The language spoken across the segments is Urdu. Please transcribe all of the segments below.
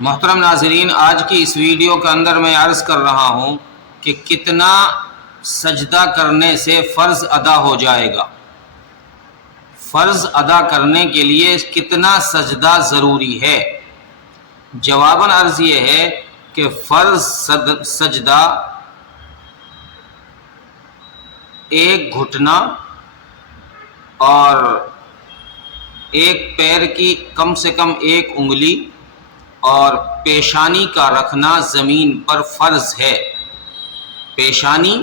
محترم ناظرین، آج کی اس ویڈیو کے اندر میں عرض کر رہا ہوں کہ کتنا سجدہ کرنے سے فرض ادا ہو جائے گا۔ فرض ادا کرنے کے لیے کتنا سجدہ ضروری ہے؟ جواباً عرض یہ ہے کہ فرض سجدہ ایک گھٹنا اور ایک پیر کی کم سے کم ایک انگلی اور پیشانی کا رکھنا زمین پر فرض ہے۔ پیشانی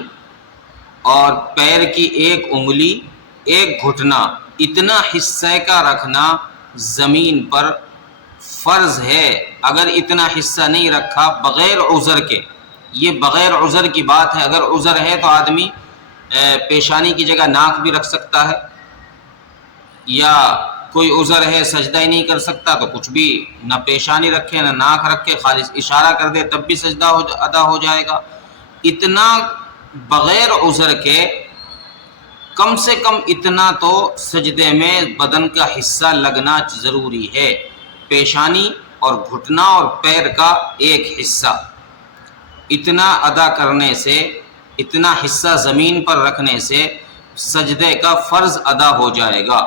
اور پیر کی ایک انگلی، ایک گھٹنا، اتنا حصے کا رکھنا زمین پر فرض ہے۔ اگر اتنا حصہ نہیں رکھا بغیر عذر کے، یہ بغیر عذر کی بات ہے، اگر عذر ہے تو آدمی پیشانی کی جگہ ناک بھی رکھ سکتا ہے، یا کوئی عذر ہے سجدہ ہی نہیں کر سکتا تو کچھ بھی نہ پیشانی رکھے نہ ناک رکھے، خالص اشارہ کر دے تب بھی سجدہ ادا ہو جائے گا۔ اتنا بغیر عذر کے کم سے کم اتنا تو سجدے میں بدن کا حصہ لگنا ضروری ہے۔ پیشانی اور گھٹنا اور پیر کا ایک حصہ، اتنا ادا کرنے سے، اتنا حصہ زمین پر رکھنے سے سجدے کا فرض ادا ہو جائے گا۔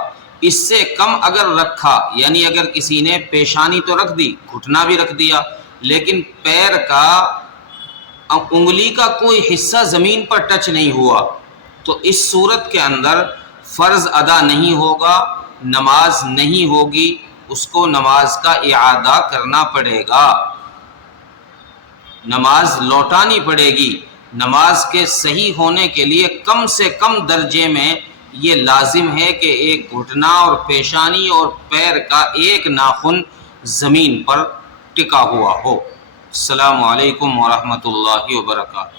اس سے کم اگر رکھا، یعنی اگر کسی نے پیشانی تو رکھ دی، گھٹنا بھی رکھ دیا، لیکن پیر کا انگلی کا کوئی حصہ زمین پر ٹچ نہیں ہوا، تو اس صورت کے اندر فرض ادا نہیں ہوگا، نماز نہیں ہوگی، اس کو نماز کا اعادہ کرنا پڑے گا، نماز لوٹانی پڑے گی۔ نماز کے صحیح ہونے کے لیے کم سے کم درجے میں یہ لازم ہے کہ ایک گھٹنا اور پیشانی اور پیر کا ایک ناخن زمین پر ٹکا ہوا ہو۔ السلام علیکم ورحمۃ اللہ وبرکاتہ۔